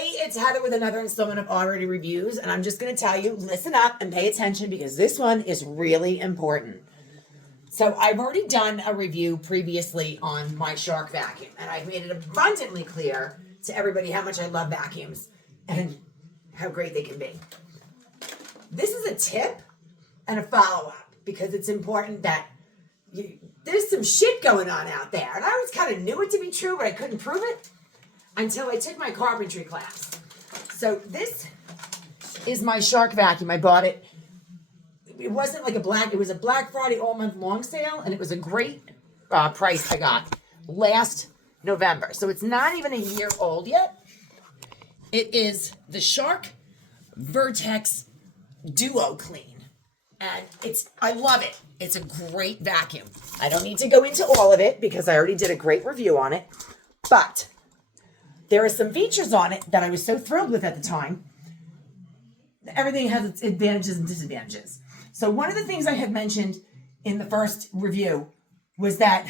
Hey, it's Heather with another installment of RRated Reviews, and I'm just going to tell you, listen up and pay attention because this one is really important. So I've already done a review previously on my Shark vacuum, and I've made it abundantly clear to everybody how much I love vacuums and how great they can be. This is a tip and a follow-up because it's important that there's some shit going on out there, and I always kind of knew it to be true, but I couldn't prove it until I took my carpentry class. So this is my Shark vacuum. I bought it. It wasn't like it was a Black Friday all month long sale, and it was a great price I got last November. So it's not even a year old yet. It is the Shark Vertex Duo Clean. And I love it. It's a great vacuum. I don't need to go into all of it because I already did a great review on it. But there are some features on it that I was so thrilled with at the time. Everything has its advantages and disadvantages. So one of the things I had mentioned in the first review was that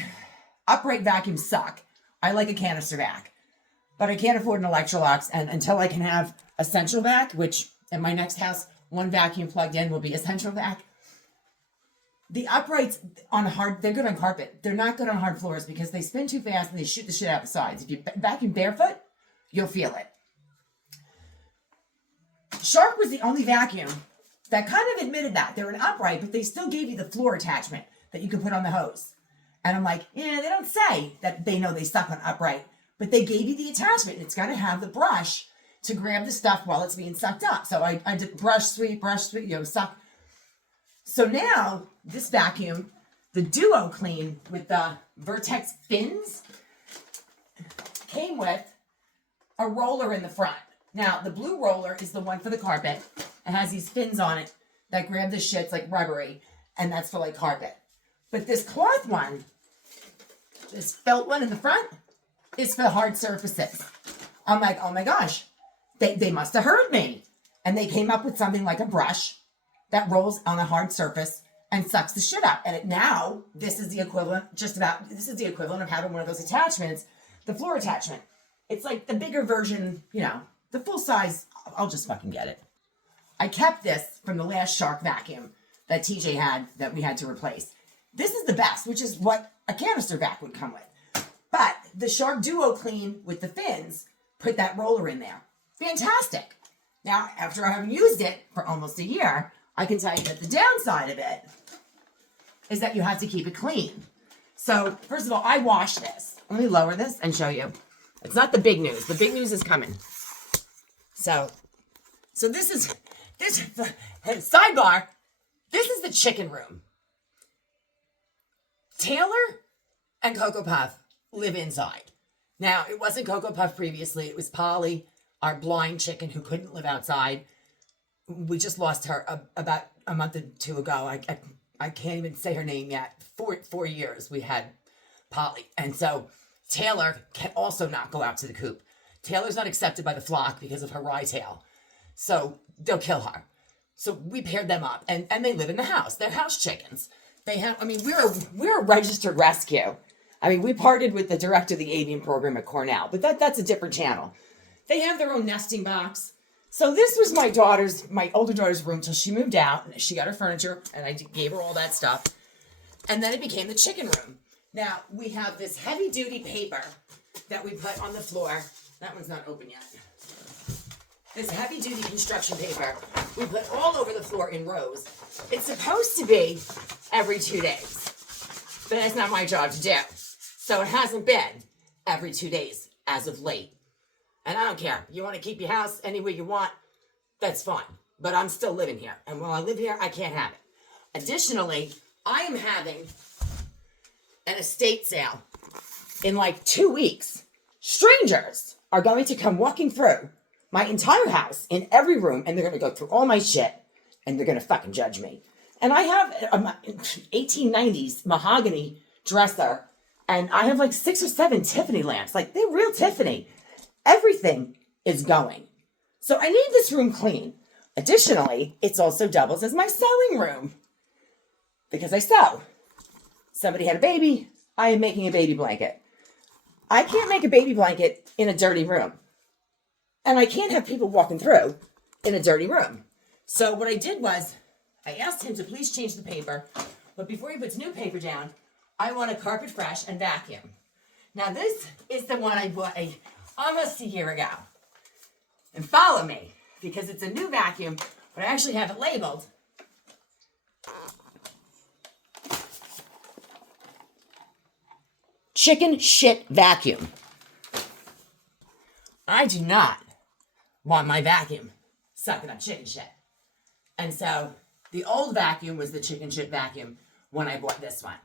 upright vacuums suck. I like a canister vac, but I can't afford an Electrolux. And until I can have a central vac, which in my next house, one vacuum plugged in will be a central vac. The uprights they're good on carpet. They're not good on hard floors because they spin too fast and they shoot the shit out the sides. If you vacuum barefoot, you'll feel it. Shark was the only vacuum that kind of admitted that. They're an upright, but they still gave you the floor attachment that you can put on the hose. And I'm like, yeah, they don't say that they know they suck on upright, but they gave you the attachment. And it's got to have the brush to grab the stuff while it's being sucked up. So I did brush, sweep, suck. So now this vacuum, the Duo Clean with the Vertex fins, came with a roller in the front. Now, the blue roller is the one for the carpet. It has these fins on it that grab the shits like rubbery, and that's for like carpet. But this cloth one, this felt one in the front, is for hard surfaces. I'm like, oh my gosh, they must have heard me. And they came up with something like a brush that rolls on a hard surface and sucks the shit up. And this is the equivalent of having one of those attachments, the floor attachment. It's like the bigger version, the full size. I'll just fucking get it. I kept this from the last Shark vacuum that TJ had that we had to replace. This is the best, which is what a canister vac would come with. But the Shark Duo Clean with the fins put that roller in there. Fantastic. Now, after I have used it for almost a year, I can tell you that the downside of it is that you have to keep it clean. So, first of all, I wash this. Let me lower this and show you. It's not the big news. The big news is coming. So this is sidebar. This is the chicken room. Taylor and Cocoa Puff live inside. Now, it wasn't Cocoa Puff previously. It was Polly, our blind chicken who couldn't live outside. We just lost her about a month or two ago. I can't even say her name yet. 4 years we had Polly. And so Taylor can also not go out to the coop. Taylor's not accepted by the flock because of her rye tail. So they'll kill her. So we paired them up and they live in the house. They're house chickens. We're a registered rescue. We partnered with the director of the avian program at Cornell, but that's a different channel. They have their own nesting box. So this was my older daughter's room till she moved out and she got her furniture and I gave her all that stuff. And then it became the chicken room. Now we have this heavy duty paper that we put on the floor. That one's not open yet. This heavy duty construction paper we put all over the floor in rows. It's supposed to be every 2 days, but that's not my job to do. So it hasn't been every 2 days as of late. And I don't care. You want to keep your house any way you want, that's fine. But I'm still living here. And while I live here, I can't have it. Additionally, I am having an estate sale in like 2 weeks. Strangers are going to come walking through my entire house in every room, and they're going to go through all my shit, and they're going to fucking judge me. And I have a 1890s mahogany dresser, and I have like 6 or 7 Tiffany lamps. Like, they're real Tiffany. Everything is going. So I need this room clean. Additionally, it's also doubles as my sewing room because I sew. Somebody had a baby. I am making a baby blanket. I can't make a baby blanket in a dirty room. And I can't have people walking through in a dirty room. So what I did was I asked him to please change the paper. But before he puts new paper down, I want a carpet fresh and vacuum. Now this is the one I bought almost a year ago. And follow me, because it's a new vacuum, but I actually have it labeled. Chicken shit vacuum. I do not want my vacuum sucking up chicken shit. And so the old vacuum was the chicken shit vacuum when I bought this one.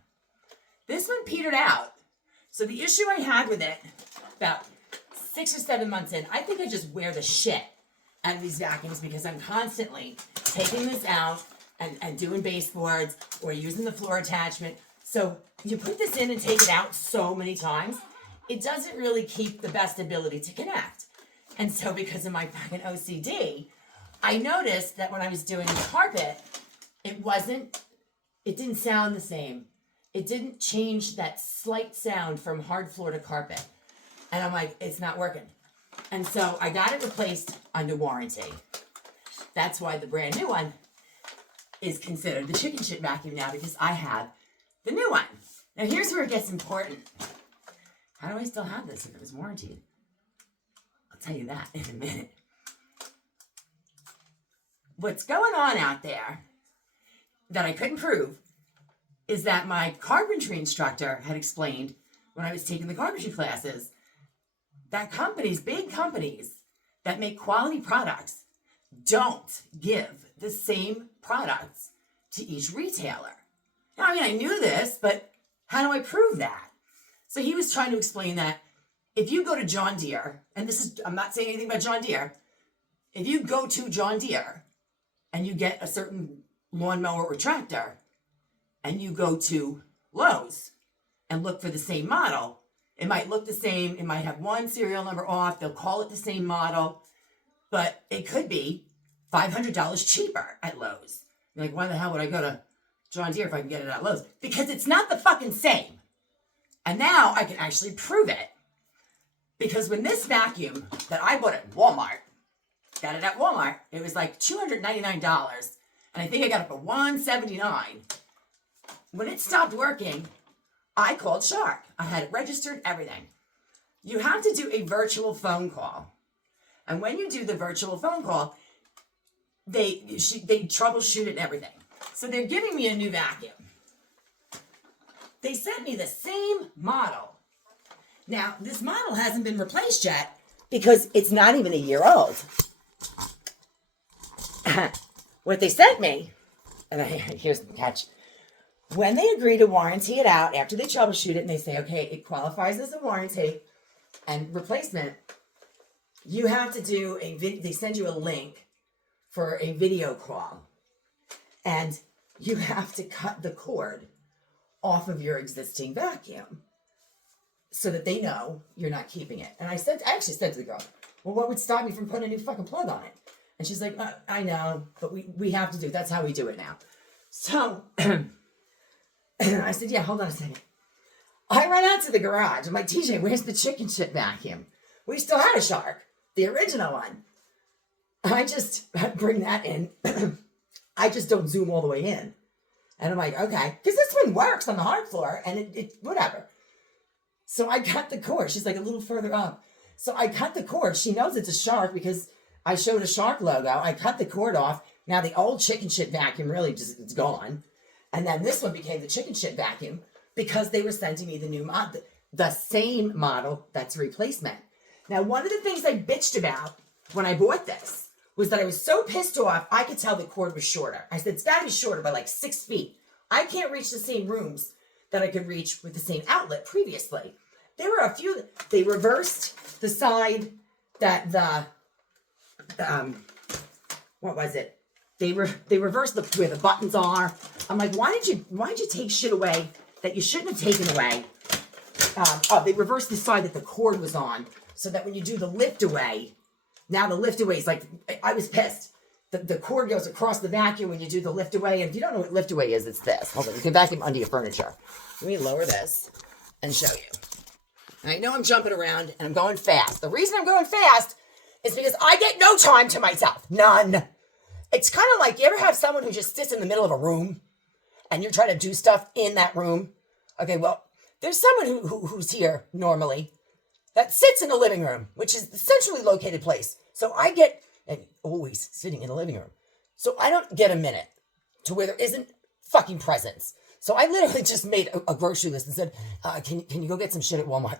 This one petered out. So the issue I had with it, about 6 or 7 months in, I think I just wear the shit out of these vacuums because I'm constantly taking this out and doing baseboards or using the floor attachment. So you put this in and take it out so many times, it doesn't really keep the best ability to connect. And so because of my fucking OCD, I noticed that when I was doing the carpet, it didn't sound the same. It didn't change that slight sound from hard floor to carpet. And I'm like, it's not working. And so I got it replaced under warranty. That's why the brand new one is considered the chicken shit vacuum now, because I have the new one. Now here's where it gets important. How do I still have this if it was warranted? I'll tell you that in a minute. What's going on out there that I couldn't prove is that my carpentry instructor had explained when I was taking the carpentry classes that companies, big companies that make quality products, don't give the same products to each retailer. Now, I mean, I knew this, but how do I prove that? So he was trying to explain that if you go to John Deere, and this is, I'm not saying anything about John Deere, if you go to John Deere and you get a certain lawnmower or tractor, and you go to Lowe's and look for the same model, it might look the same, it might have one serial number off, they'll call it the same model, but it could be $500 cheaper at Lowe's. You're like, why the hell would I go to John Deere if I can get it at Lowe's? Because it's not the fucking same. And now I can actually prove it. Because when this vacuum that I bought at Walmart, got it at Walmart, it was like $299, and I think I got it for $179. When it stopped working, I called Shark. I had it registered, everything. You have to do a virtual phone call. And when you do the virtual phone call, they troubleshoot it and everything. So they're giving me a new vacuum. They sent me the same model. Now, this model hasn't been replaced yet because it's not even a year old. What they sent me, and here's the catch. When they agree to warranty it out, after they troubleshoot it and they say, okay, it qualifies as a warranty and replacement, you have to do they send you a link for a video call. And you have to cut the cord off of your existing vacuum so that they know you're not keeping it. And I actually said to the girl, well, what would stop me from putting a new fucking plug on it? And she's like, I know, but we have to do it. That's how we do it now. So I said, yeah, hold on a second. I run out to the garage. I'm like, TJ, where's the chicken shit vacuum? We still had a Shark, the original one. I just bring that in. I just don't zoom all the way in. And I'm like, okay. Because this one works on the hard floor, and it whatever. So I cut the cord. She's like a little further up. So I cut the cord. She knows it's a Shark because I showed a Shark logo. I cut the cord off. Now the old chicken shit vacuum really just, it's gone. And then this one became the chicken shit vacuum because they were sending me the new model, the same model that's a replacement. Now, one of the things I bitched about when I bought this was that I was so pissed off, I could tell the cord was shorter. I said, it's got to be shorter by like 6 feet. I can't reach the same rooms that I could reach with the same outlet previously. There were a few, they reversed the side that what was it? They reversed where the buttons are. I'm like, why did you take shit away that you shouldn't have taken away? They reversed the side that the cord was on so that when you do the lift away, now the lift away is like, I was pissed. The cord goes across the vacuum when you do the lift away. And if you don't know what lift away is, it's this. Hold on, you can vacuum under your furniture. Let me lower this and show you. I know I'm jumping around and I'm going fast. The reason I'm going fast is because I get no time to myself. None. It's kind of like, you ever have someone who just sits in the middle of a room and you're trying to do stuff in that room? Okay, well, there's someone who's here normally that sits in the living room, which is the centrally located place. So I get, and always sitting in the living room. So I don't get a minute to where there isn't fucking presents. So I literally just made a grocery list and said, can you go get some shit at Walmart?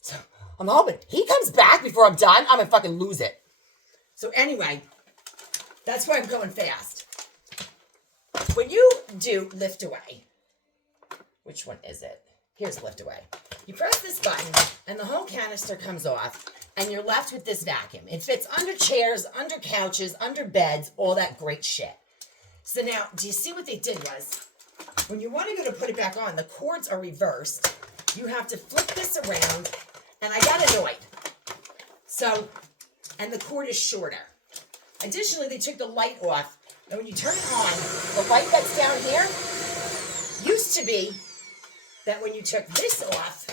So I'm hoping he comes back before I'm done. I'm gonna fucking lose it. So anyway, that's why I'm going fast. When you do lift away, which one is it? Here's lift away. You press this button and the whole canister comes off and you're left with this vacuum. It fits under chairs, under couches, under beds, all that great shit. So now, do you see what they did was, when you want to go to put it back on, the cords are reversed. You have to flip this around, and I got annoyed. So, and the cord is shorter. Additionally, they took the light off, and when you turn it on, the light that's down here used to be that when you took this off,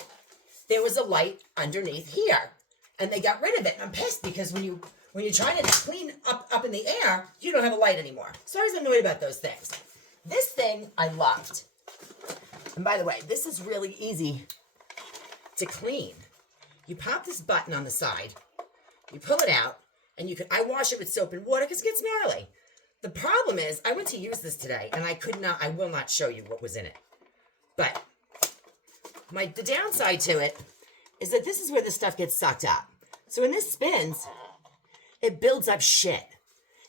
there was a light underneath here, and they got rid of it. And I'm pissed because when you're trying to clean up in the air, you don't have a light anymore. So I was annoyed about those things. This thing I loved. And by the way, this is really easy to clean. You pop this button on the side, you pull it out, and I wash it with soap and water because it gets gnarly. The problem is, I went to use this today, and I will not show you what was in it. But the downside to it is that this is where the stuff gets sucked up. So when this spins, it builds up shit.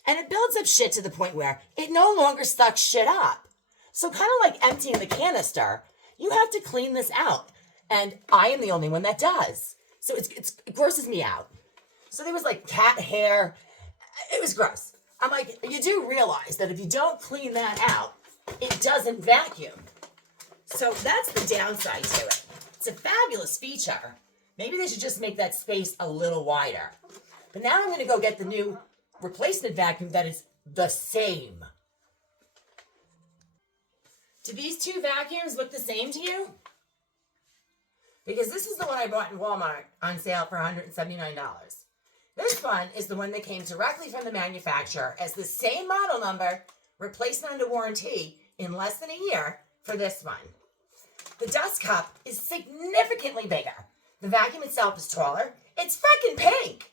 And it builds up shit to the point where it no longer sucks shit up. So kind of like emptying the canister, you have to clean this out. And I am the only one that does. So it grosses me out. So there was like cat hair. It was gross. I'm like, you do realize that if you don't clean that out, it doesn't vacuum. So that's the downside to it. It's a fabulous feature. Maybe they should just make that space a little wider. But now I'm going to go get the new replacement vacuum that is the same. Do these two vacuums look the same to you? Because this is the one I bought in Walmart on sale for $179. This one is the one that came directly from the manufacturer as the same model number, replacement under warranty in less than a year for this one. The dust cup is significantly bigger. The vacuum itself is taller. It's freaking pink.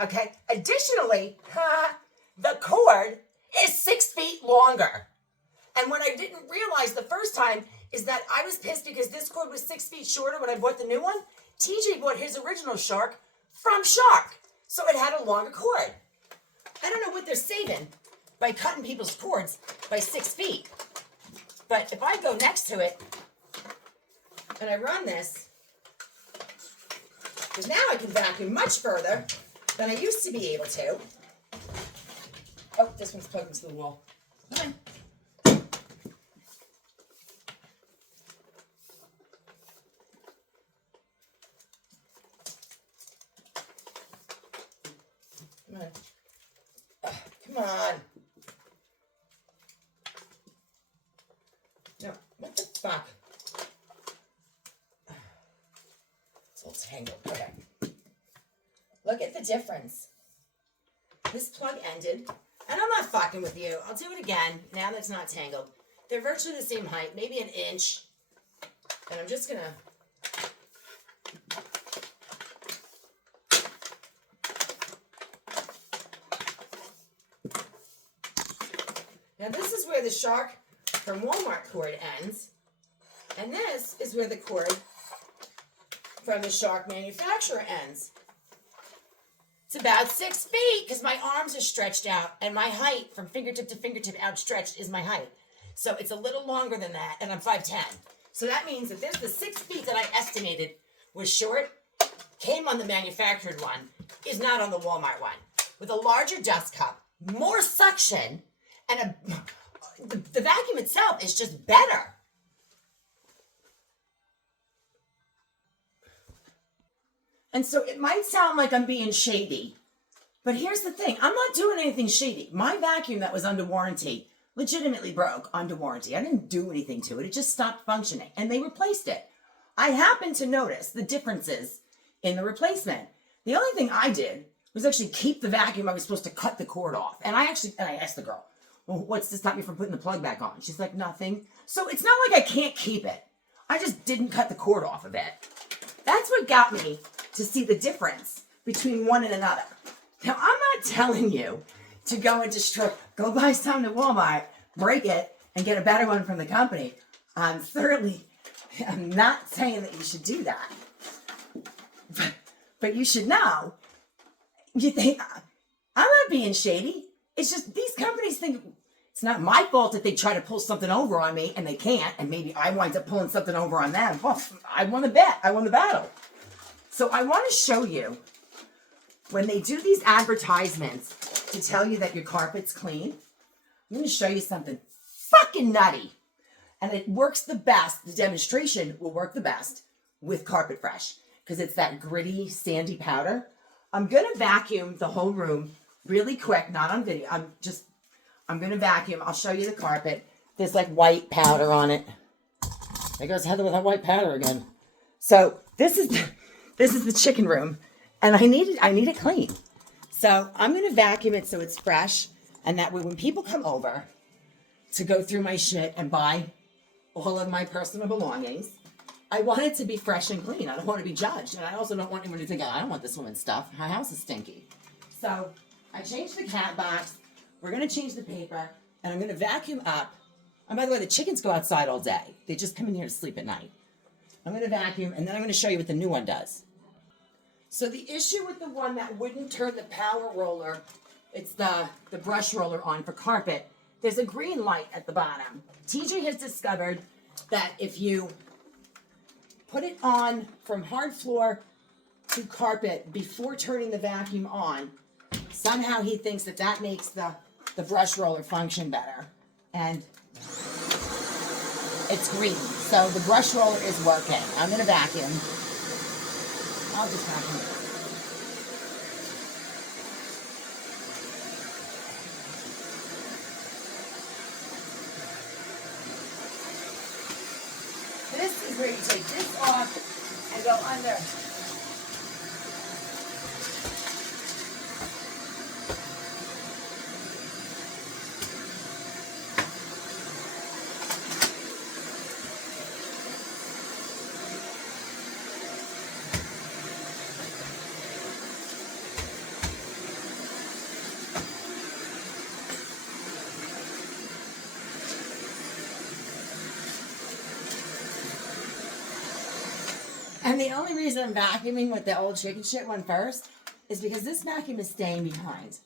Okay, additionally, the cord is 6 feet longer. And what I didn't realize the first time is that I was pissed because this cord was 6 feet shorter when I bought the new one. TJ bought his original Shark from Shark, so it had a longer cord. I don't know what they're saving by cutting people's cords by 6 feet. But if I go next to it and I run this, because now I can vacuum much further than I used to be able to. Oh, this one's plugged into the wall. Come on. Come on. Come on. No, what the fuck? It's all tangled. Okay. Look at the difference. This plug ended, and I'm not fucking with you. I'll do it again now that it's not tangled. They're virtually the same height, maybe an inch. And I'm just gonna now this is where the Shark from Walmart cord ends, and this is where the cord from the Shark manufacturer ends. It's about 6 feet because my arms are stretched out, and my height from fingertip to fingertip outstretched is my height. So it's a little longer than that, and I'm 5'10". So that means that there's the 6 feet that I estimated was short, came on the manufactured one, is not on the Walmart one. With a larger dust cup, more suction, and the vacuum itself is just better. And so it might sound like I'm being shady, but here's the thing. I'm not doing anything shady. My vacuum that was under warranty legitimately broke under warranty. I didn't do anything to it. It just stopped functioning, and they replaced it. I happened to notice the differences in the replacement. The only thing I did was actually keep the vacuum. I was supposed to cut the cord off. And I asked the girl, well, what's to stop me from putting the plug back on? She's like, nothing. So it's not like I can't keep it. I just didn't cut the cord off of it. That's what got me to see the difference between one and another. Now, I'm not telling you to go and go buy something at Walmart, break it, and get a better one from the company. I'm not saying that you should do that. But you should know, you think, I'm not being shady. It's just these companies think it's not my fault that they try to pull something over on me and they can't, and maybe I wind up pulling something over on them. Well, I won the bet. I won the battle. So I want to show you when they do these advertisements to tell you that your carpet's clean. I'm going to show you something fucking nutty. And it works the best. The demonstration will work the best with Carpet Fresh because it's that gritty, sandy powder. I'm going to vacuum the whole room really quick, not on video. I'm going to vacuum. I'll show you the carpet. There's like white powder on it. There goes Heather with her white powder again. So this is the chicken room, and I need it clean. So I'm going to vacuum it so it's fresh, and that way when people come over to go through my shit and buy all of my personal belongings, I want it to be fresh and clean. I don't want to be judged, and I also don't want anyone to think, oh, I don't want this woman's stuff. Her house is stinky. So I changed the cat box. We're going to change the paper, and I'm going to vacuum up. And by the way, the chickens go outside all day. They just come in here to sleep at night. I'm going to vacuum, and then I'm going to show you what the new one does. So the issue with the one that wouldn't turn the power roller, it's the brush roller on for carpet, there's a green light at the bottom. TJ has discovered that if you put it on from hard floor to carpet before turning the vacuum on, somehow he thinks that makes the brush roller function better. And it's green. So the brush roller is working. I'm going to vacuum. I'll just vacuum it. This is where you take this off and go under. And the only reason I'm vacuuming with the old chicken shit one first is because this vacuum is staying behind.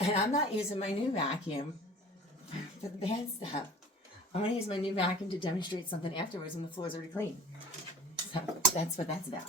And I'm not using my new vacuum for the bad stuff. I'm going to use my new vacuum to demonstrate something afterwards when the floor's already clean. So that's what that's about.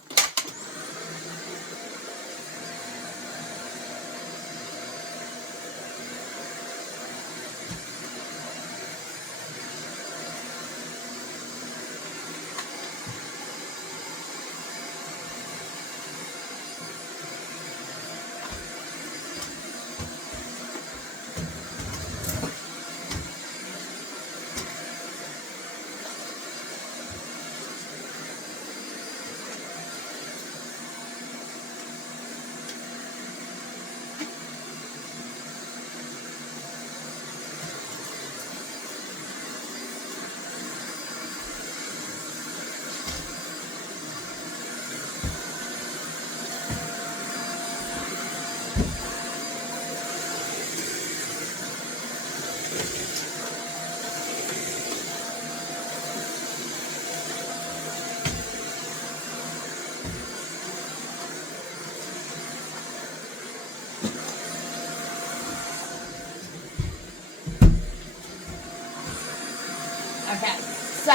Okay, so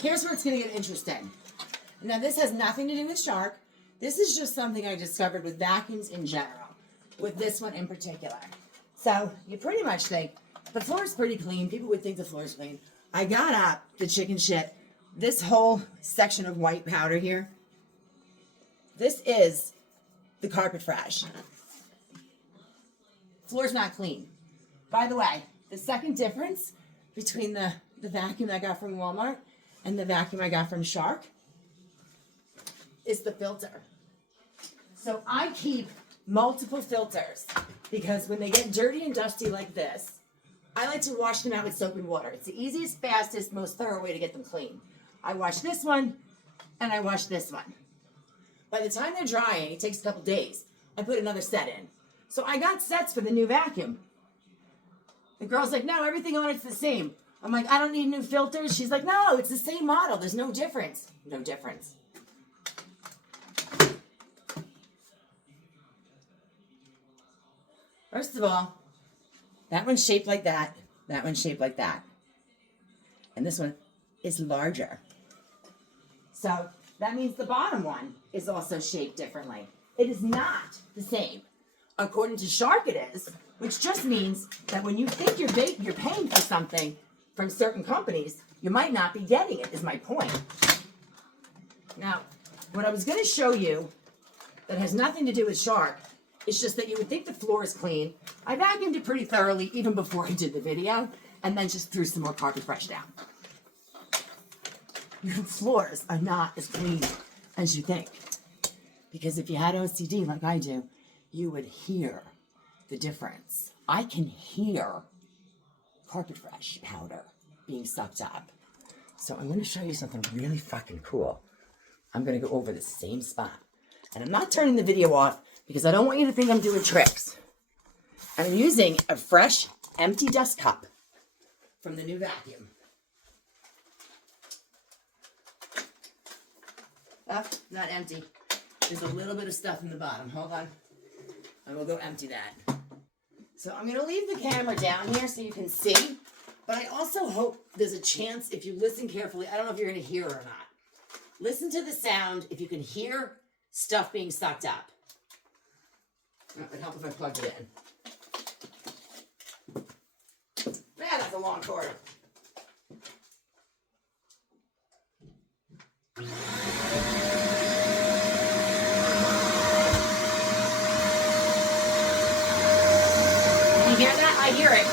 here's where it's going to get interesting. Now, this has nothing to do with Shark. This is just something I discovered with vacuums in general, with this one in particular. So you pretty much think, The floor is pretty clean. People would think the floor is clean. I got up the chicken shit. This whole section of white powder here, this is the Carpet Fresh. Floor's not clean. By the way, the second difference between the vacuum I got from Walmart and the vacuum I got from Shark is the filter. So I keep multiple filters because when they get dirty and dusty like this, I like to wash them out with soap and water. It's the easiest, fastest, most thorough way to get them clean. I wash this one and I wash this one. By the time they're drying, it takes a couple days. I put another set in. So I got sets for the new vacuum. The girl's like, no, everything on it's the same. I'm like, I don't need new filters. She's like, no, it's the same model. There's no difference. No difference. First of all, that one's shaped like that. That one's shaped like that. And this one is larger. So that means the bottom one is also shaped differently. It is not the same. According to Shark, it is, which just means that when you think you're paying for something from certain companies, you might not be getting it, is my point. Now, what I was going to show you that has nothing to do with Shark, it's just that you would think the floor is clean. I vacuumed it pretty thoroughly even before I did the video, and then just threw some more Carpet Fresh down. Your floors are not as clean as you think. Because if you had OCD like I do, you would hear the difference. I can hear Carpet Fresh powder being sucked up. So I'm going to show you something really fucking cool. I'm going to go over the same spot. And I'm not turning the video off because I don't want you to think I'm doing tricks. I'm using a fresh, empty dust cup from the new vacuum. Oh, not empty. There's a little bit of stuff in the bottom. Hold on. I will go empty that. So I'm going to leave the camera down here so you can see. But I also hope there's a chance, if you listen carefully, I don't know if you're going to hear it or not. Listen to the sound if you can hear stuff being sucked up. It would help if I plugged it in. Man, that's a long cord. Can you hear that? I hear it.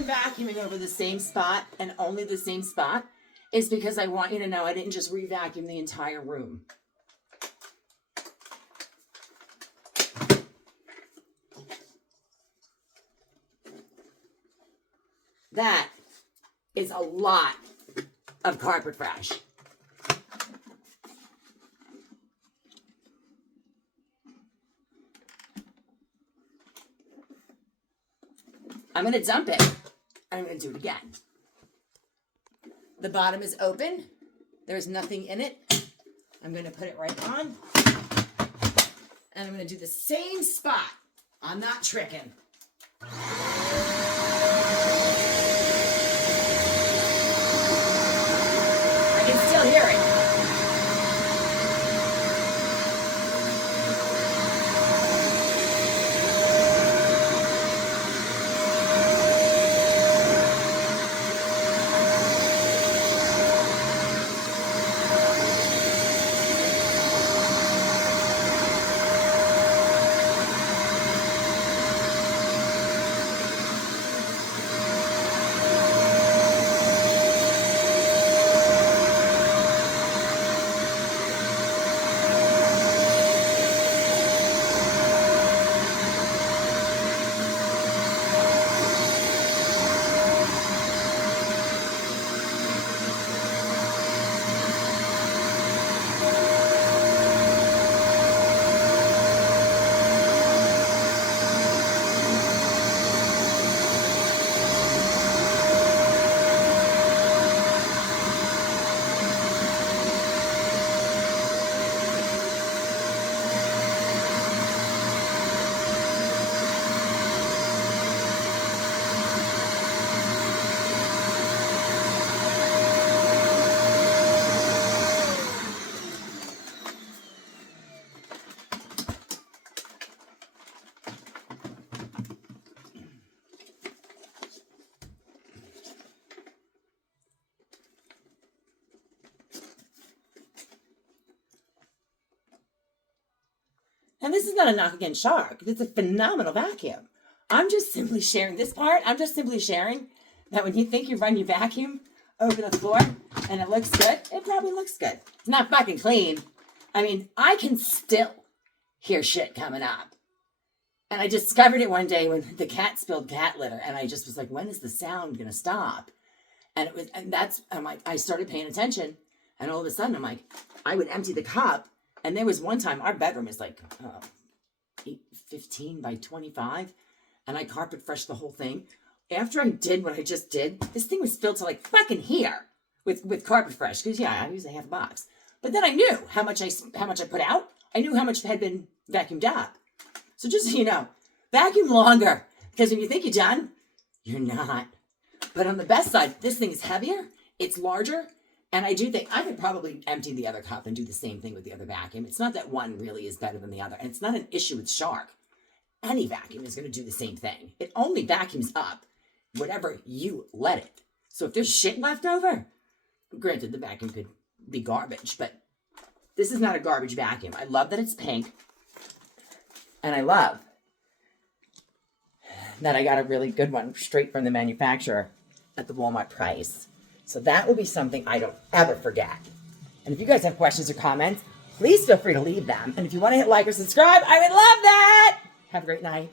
Vacuuming over the same spot and only the same spot is because I want you to know I didn't just re-vacuum the entire room. That is a lot of Carpet Fresh. I'm going to dump it. I'm going to do it again. The bottom is open. There's nothing in it. I'm going to put it right on. And I'm going to do the same spot. I'm not tricking. I can still hear it. And this is not a knock against Shark. It's a phenomenal vacuum. I'm just simply sharing this part. I'm just simply sharing that when you think you run your vacuum over the floor and it looks good, it probably looks good. It's not fucking clean. I mean, I can still hear shit coming up. And I discovered it one day when the cat spilled cat litter, and I just was like, when is the sound gonna stop? I'm like, I started paying attention, and all of a sudden I'm like, I would empty the cup, and there was one time, our bedroom is like 15 by 25, and I carpet fresh the whole thing. After I did what I just did, this thing was filled to like fucking here with carpet fresh, because yeah, I usually have a box. But then I knew how much I put out. I knew how much had been vacuumed up. So just so you know, vacuum longer, because when you think you're done, you're not. But on the best side, this thing is heavier, it's larger, and I do think I could probably empty the other cup and do the same thing with the other vacuum. It's not that one really is better than the other, and it's not an issue with Shark. Any vacuum is going to do the same thing. It only vacuums up whatever you let it. So if there's shit left over, granted the vacuum could be garbage, but this is not a garbage vacuum. I love that it's pink. And I love that I got a really good one straight from the manufacturer at the Walmart price. So that will be something I don't ever forget. And if you guys have questions or comments, please feel free to leave them. And if you want to hit like or subscribe, I would love that. Have a great night.